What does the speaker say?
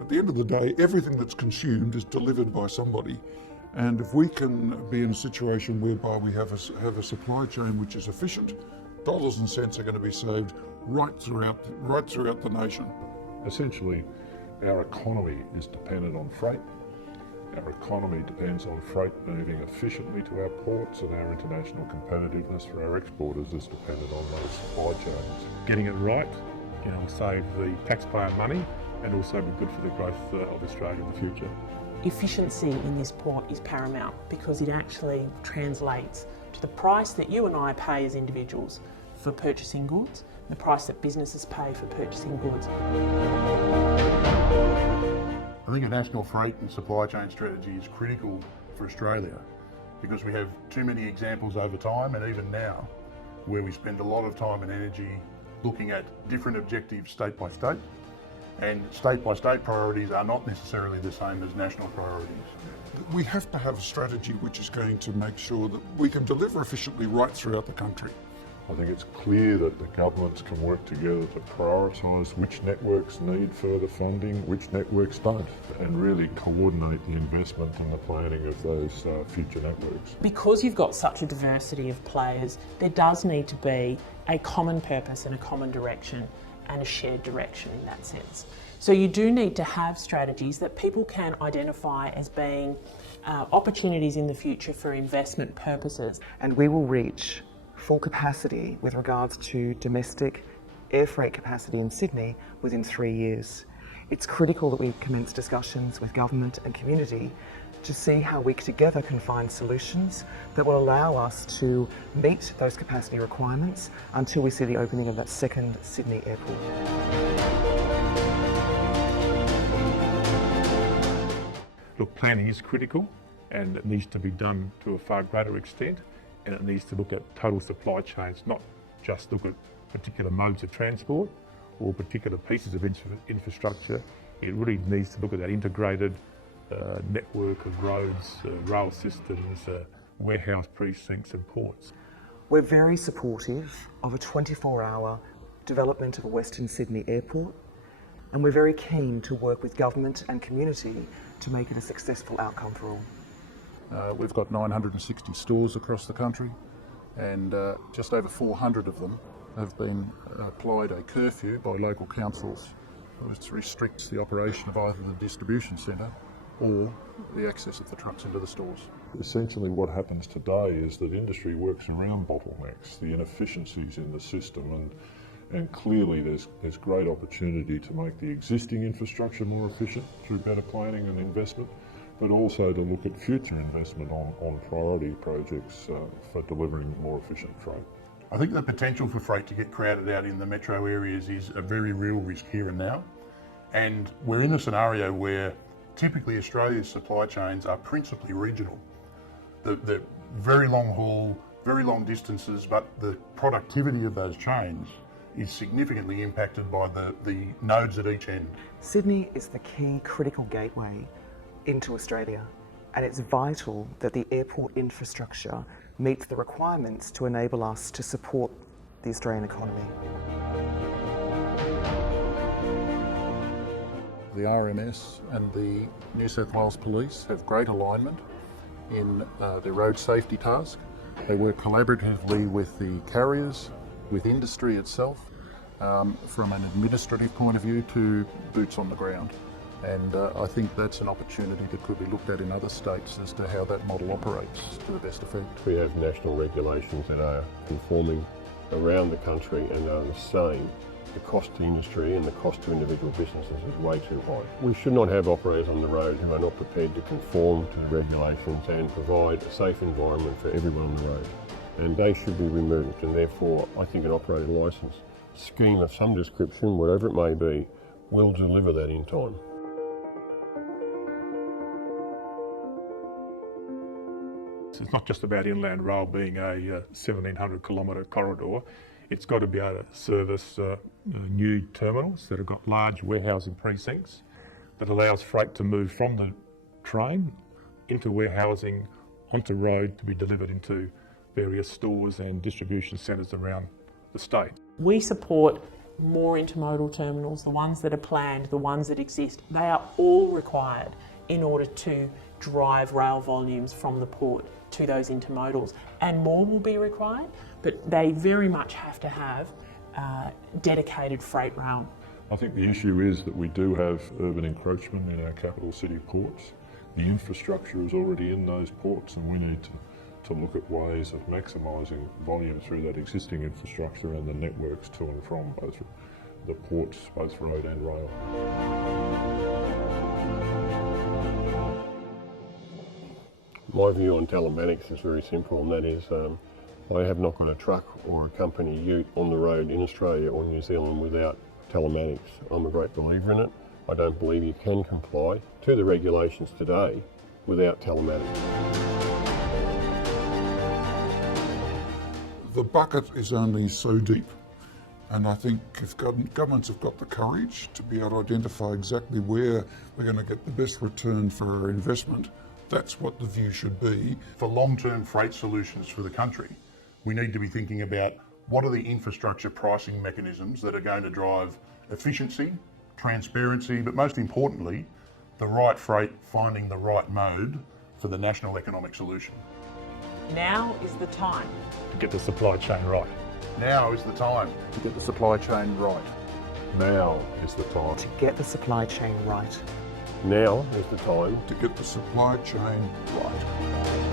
At the end of the day, everything that's consumed is delivered by somebody. And if we can be in a situation whereby we have a supply chain which is efficient, dollars and cents are going to be saved right throughout the nation. Essentially, our economy is dependent on freight. Our economy depends on freight moving efficiently to our ports, and our international competitiveness for our exporters is dependent on those supply chains. Getting it right, will save the taxpayer money and also be good for the growth of Australia in the future. Efficiency in this port is paramount because it actually translates to the price that you and I pay as individuals for purchasing goods, the price that businesses pay for purchasing goods. I think a national freight and supply chain strategy is critical for Australia because we have too many examples over time and even now where we spend a lot of time and energy looking at different objectives state by state, and state by state priorities are not necessarily the same as national priorities. We have to have a strategy which is going to make sure that we can deliver efficiently right throughout the country. I think it's clear that the governments can work together to prioritise which networks need further funding, which networks don't, and really coordinate the investment and the planning of those future networks. Because you've got such a diversity of players, there does need to be a common purpose and a common direction and a shared direction in that sense. So you do need to have strategies that people can identify as being opportunities in the future for investment purposes. And we will reach full capacity with regards to domestic air freight capacity in Sydney within 3 years. It's critical that we commence discussions with government and community to see how we together can find solutions that will allow us to meet those capacity requirements until we see the opening of that second Sydney airport. Look, planning is critical and it needs to be done to a far greater extent, and it needs to look at total supply chains, not just look at particular modes of transport or particular pieces of infrastructure. It really needs to look at that integrated network of roads, rail systems, warehouse precincts and ports. We're very supportive of a 24-hour development of a Western Sydney airport, and we're very keen to work with government and community to make it a successful outcome for all. We've got 960 stores across the country, and just over 400 of them have been applied a curfew by local councils, which restricts the operation of either the distribution centre or the access of the trucks into the stores. Essentially what happens today is that industry works around bottlenecks, the inefficiencies in the system, and clearly there's great opportunity to make the existing infrastructure more efficient through better planning and investment, but also to look at future investment on priority projects for delivering more efficient freight. I think the potential for freight to get crowded out in the metro areas is a very real risk here and now, and we're in a scenario where typically Australia's supply chains are principally regional. The very long haul, very long distances, but the productivity of those chains is significantly impacted by the nodes at each end. Sydney is the key critical gateway into Australia, and it's vital that the airport infrastructure meets the requirements to enable us to support the Australian economy. The RMS and the New South Wales Police have great alignment in their road safety task. They work collaboratively with the carriers, with industry itself, from an administrative point of view to boots on the ground. And I think that's an opportunity that could be looked at in other states as to how that model operates to the best effect. We have national regulations that are conforming around the country and are the same. The cost to industry and the cost to individual businesses is way too high. We should not have operators on the road who are not prepared to conform to the regulations and provide a safe environment for everyone on the road. And they should be removed, and therefore I think an operator licence scheme of some description, whatever it may be, will deliver that in time. It's not just about Inland Rail being a 1,700 kilometre corridor. It's got to be able to service new terminals that have got large warehousing precincts that allows freight to move from the train into warehousing, onto road to be delivered into various stores and distribution centres around the state. We support more intermodal terminals, the ones that are planned, the ones that exist, they are all required in order to drive rail volumes from the port to those intermodals. And more will be required, but they very much have to have dedicated freight rail. I think the issue is that we do have urban encroachment in our capital city ports. The infrastructure is already in those ports, and we need to look at ways of maximising volume through that existing infrastructure and the networks to and from both the ports, both road and rail. My view on telematics is very simple, and that is I have not got a truck or a company ute on the road in Australia or New Zealand without telematics. I'm a great believer in it. I don't believe you can comply to the regulations today without telematics. The bucket is only so deep, and I think if governments have got the courage to be able to identify exactly where we're going to get the best return for our investment, that's what the view should be. For long-term freight solutions for the country, we need to be thinking about what are the infrastructure pricing mechanisms that are going to drive efficiency, transparency, but most importantly, the right freight finding the right mode for the national economic solution. Now is the time. To get the supply chain right. Now is the time. To get the supply chain right. Now is the time. To get the supply chain right. Now is the time To get the supply chain right.